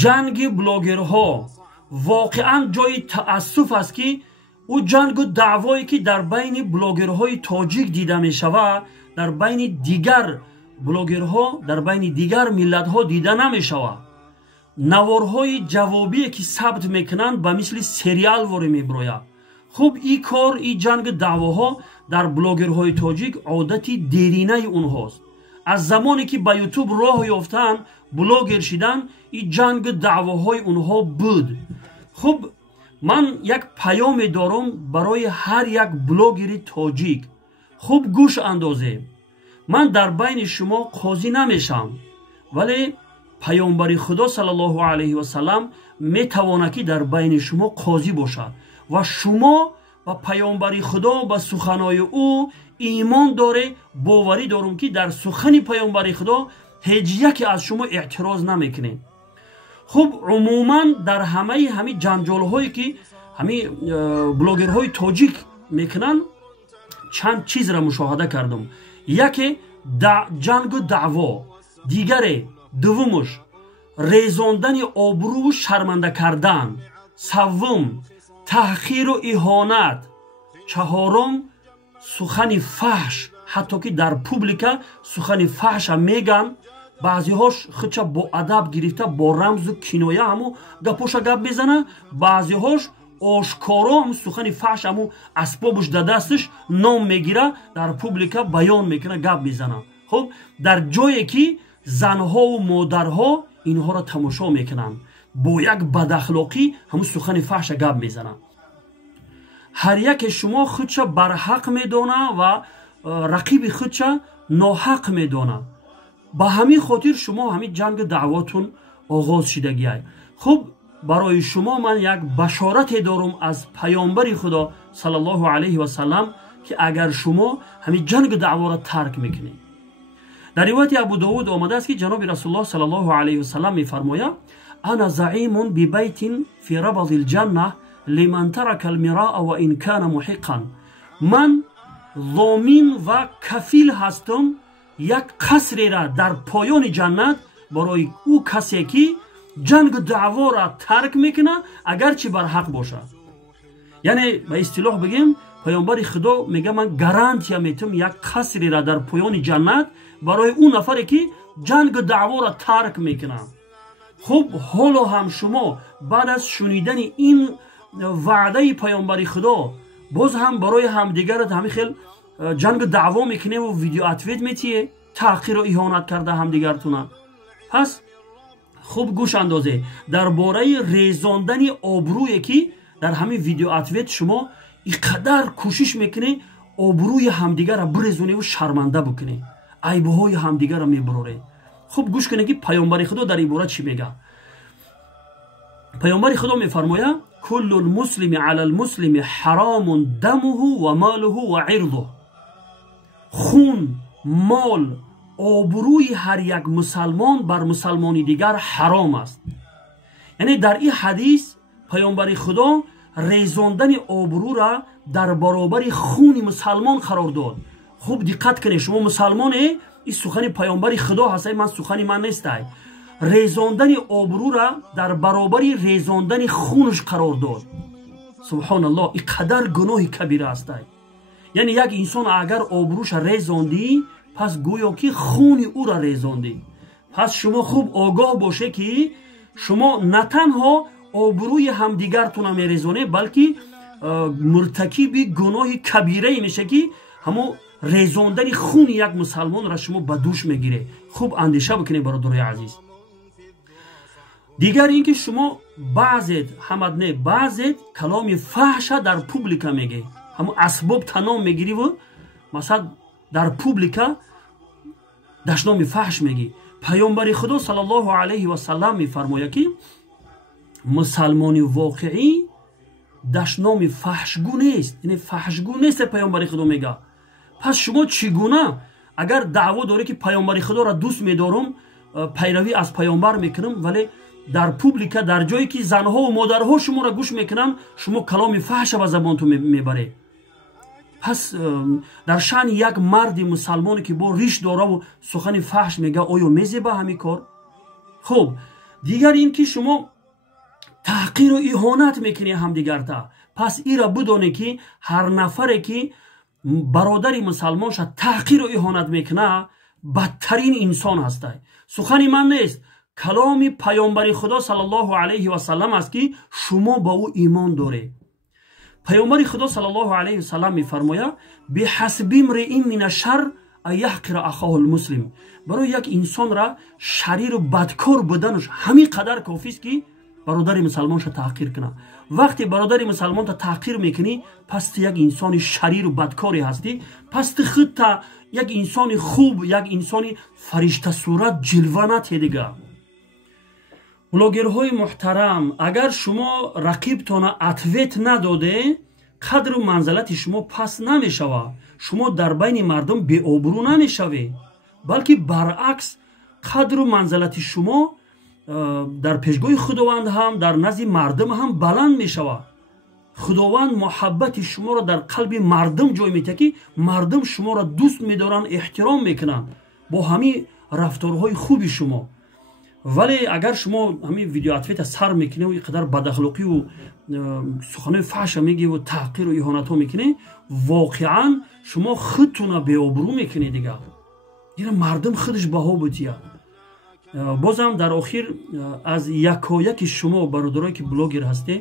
ҷанги блогерҳо воқеан ҷои таассуф аст ки ӯ ҷангу даъвое ки дар байни блогерҳои тоҷик дида мешавад, дар байни дигар блогерҳо, дар байни дигар миллатҳо дида намешавад. наворҳои ҷавобие ки сабт мекунанд ба мисли сериал воре мебирояд. хуб ин кор, ин ҷанги даъвоҳо дар блогерҳои тоҷик одати деринаи онҳост. аз замоне ки ба ютуб роҳ ёфтанд, блогер шиданд, ин ҷанги даъвоҳои онҳо буд. хуб ман як паёме дорам барои ҳар як блогери тоҷик. хуб гӯш андозем. ман дар байни шумо қозӣ намешам, вале паёмбари худо саллаллоҳу алайҳи васалам метавонад ки дар байни шумо қозӣ бошад ва шумо ба паёмбари худо, ба суханои ӯ имон доре, боварӣ дорум ки дар сухани паёмбари худо ҳеҷ яке аз шумо эътироз намекунем. хуб умуман дар ҳамаи ҳамин ҷанҷолҳое ки ҳамин блогерҳои тоҷик мекунанд, чанд чизра мушоҳада кардам. яке ҷангу даъво, дигаре дуввумуш резондани обрӯву шарманда кардан, саввум таҳқиру иҳонат, чаҳорум сухани фаҳш, ҳатто ки дар публика сухани фаҳша меган, баъзиҳош худша бо адаб гирифта бо рамзу киноя ҳаму гапоша гап мезана, баъзиҳош ошкоро ҳаму сухани фаҳш ҳаму асбобуш да дасташ ном мегира, дар публика баён мекуна, гап мезана. хуб дар ҷое ки занҳову модарҳо инҳоро тамошо мекунанд, бо як бадахлоқӣ ҳаму сухани фаҳша гап мезананд. ҳар яке шумо худша барҳақ медона ва рақиби худша ноҳақ медона. ба ҳамин хотир шумо ҳамин ҷанги даъвотун оғоз шидагиай. хуб барои шумо ман як башорате дорум аз паёмбари худо саллаллоҳу алайҳи васалам ки агар шумо ҳамин ҷанги даъворо тарк мекунед. дар ривояти абу довуд омадааст ки ҷаноби расулуллоҳ саллаллоҳу алайҳи васалам мефармояд: ана заимун бибайтин фи рабади лҷанна лиман тарака алмираъа ва ин кана муҳиқан. ман зомин ва кафил ҳастам як қасрера дар поёни ҷаннат барои ӯ касе ки ҷангу даъвора тарк мекуна, агарчи барҳақ бошад. яъне ба истилоҳ бигем, паёмбари худо мега ман гарантия метам як қасрера дар поёни ҷаннат барои ӯ нафаре ки ҷангу даъвора тарк мекуна. хуб ҳоло ҳам шумо баъд аз шунидани ин ваъдаи паёмбари худо боз ҳам барои ҳамдигарат ҳамин хел ҷангу даъво мекуневу видеоответ метие, таҳқиру иҳонат карда ҳамдигартуна. пас хуб гӯш андозе, дар бораи резондани обрӯе ки дар ҳамин видеоответ шумо иқадар кӯшиш мекунӣ обрӯи ҳамдигара бирезоневу шарманда бикунӣ, айбҳои ҳамдигара мебароре. хуб гӯш кунед ки паёмбари худо дар ин бора чӣ мегӯяд. паёмбари худо мефармояд: куллу лмуслими ала лмуслими ҳаромун дамуҳу ва молуҳу ва ирдуҳ. хун, мол, обрӯи ҳар як мусалмон бар мусалмони дигар ҳаром аст. яъне дар ин ҳадис паёмбари худо резондани обрӯра дар баробари хуни мусалмон қарор дод. хуб диққат кунед, шумо мусалмоне, ин сухани паёмбари худо ҳастай, ман сухани ман нестай. резондани обрӯра дар баробари резондани хунаш қарор дод. субҳоналлоҳ, ин қадар гуноҳи кабира ҳастай. яъне як инсон агар обрӯша резондӣ, пас гӯё ки хуни ӯра резондӣ. пас шумо хуб огоҳ боше ки шумо на танҳо обрӯи ҳамдигартона мерезонед, балки муртакиби гуноҳи кабирае меша ки ҳамо резондани хуни як мусалмонро шумо ба дӯш мегиред. хуб андеша бикунед бародарои азиз. дигар ин ки шумо баъзед, ҳамад не баъзед каломи фаҳша дар публика мегӯед, ҳамо асбоб таном мегириву масалан дар публика дашноми фаҳш мегӣ. паёмбари худо саллаллоҳу алайҳи васалам мефармояд ки мусалмони воқеӣ дашноми фаҳшгӯ нест, яъне фаҳшгӯ нест, паёмбари худо мегӯяд. пас шумо чӣ гуна агар даъво доре ки паёмбари худоро дӯст медорам, пайравӣ аз паёмбар мекунам, вале дар публика, дар ҷое ки занҳову модарҳо шуморо гӯш мекунанд, шумо каломи фаҳша ба забонтон мебаред. пас дар шаъни як марди мусалмоне ки бо риш дораву сухани фаҳш мегӯяд, оё мезеба ҳамин кор? хуб дигар ин ки шумо таҳқиру иҳонат мекунӣ ҳамдигарта. пас ира будоне ки ҳар нафаре ки бародари мусалмонша таҳқиру иҳонат мекуна бадтарин инсон ҳастай. сухани ман нест, каломи паёмбари худо саллаллоҳу алайҳи васаллам аст ки шумо ба ӯ имон доред. паёмбари худо саллаллоҳу алайҳи васаллам мефармояд биҳасби имриин мин ашшар ан яҳқира ахоҳу лмуслим. барои як инсонра шариру бадкор буданаш ҳамин қадар кофист ки бародари мусалмонша таҳқир куна. вақте бародари мусалмонта таҳқир мекунӣ, пас ту як инсони шариру бадкоре ҳастӣ. пас ту худта як инсони хуб, як инсони фариштасурат ҷилва натед дига. блогерҳои муҳтарам, агар шумо рақибтона ответ надоде, қадру манзилати шумо паст намешавад. шумо дар байни мардум беобрӯ намешавед, балки баръакс қадру манзилати шумо дар пешгоҳи худованд ҳам дар назди мардум ҳам баланд мешавад. худованд муҳаббати шуморо дар қалби мардум ҷой медиҳад ки мардум шуморо дӯст медоранд, эҳтиром мекунанд бо ҳамин рафторҳои хуби шумо. вале агар шумо ҳамин видеоответа сар мекунед ва иқадар бадахлоқиву суханои фаҳша мегӯед ва таҳқиру иҳонатҳо мекунед, воқеан шумо худтона беобрӯ мекунед дига. ина мардум худаш баҳо бутия. бозам дар охир аз якояки шумо бародарое ки блогер ҳастед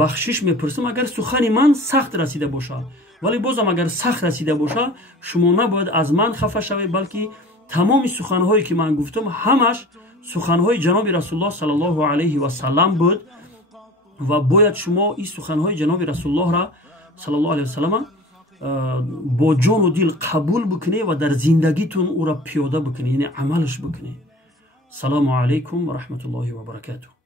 бахшиш мепурсам, агар сухани ман сахт расида бошад. вале бозам агар сахт расида бошад, шумо набояд аз ман хафа шавед, балки тамоми суханҳое ки ман гуфтам ҳамаш суханҳои ҷаноби расулуллоҳ саллаллоҳу алайҳи васаллам буд ва бояд шумо ин суханҳои ҷаноби расулуллоҳро саллаллоҳу алайҳи васаллам бо ҷону дил қабул бикунед ва дар зиндагитон ӯро пиёда бикунед, яъне амалш бикунед. салому алайкум ва раҳматуллоҳи ва баракатуҳ.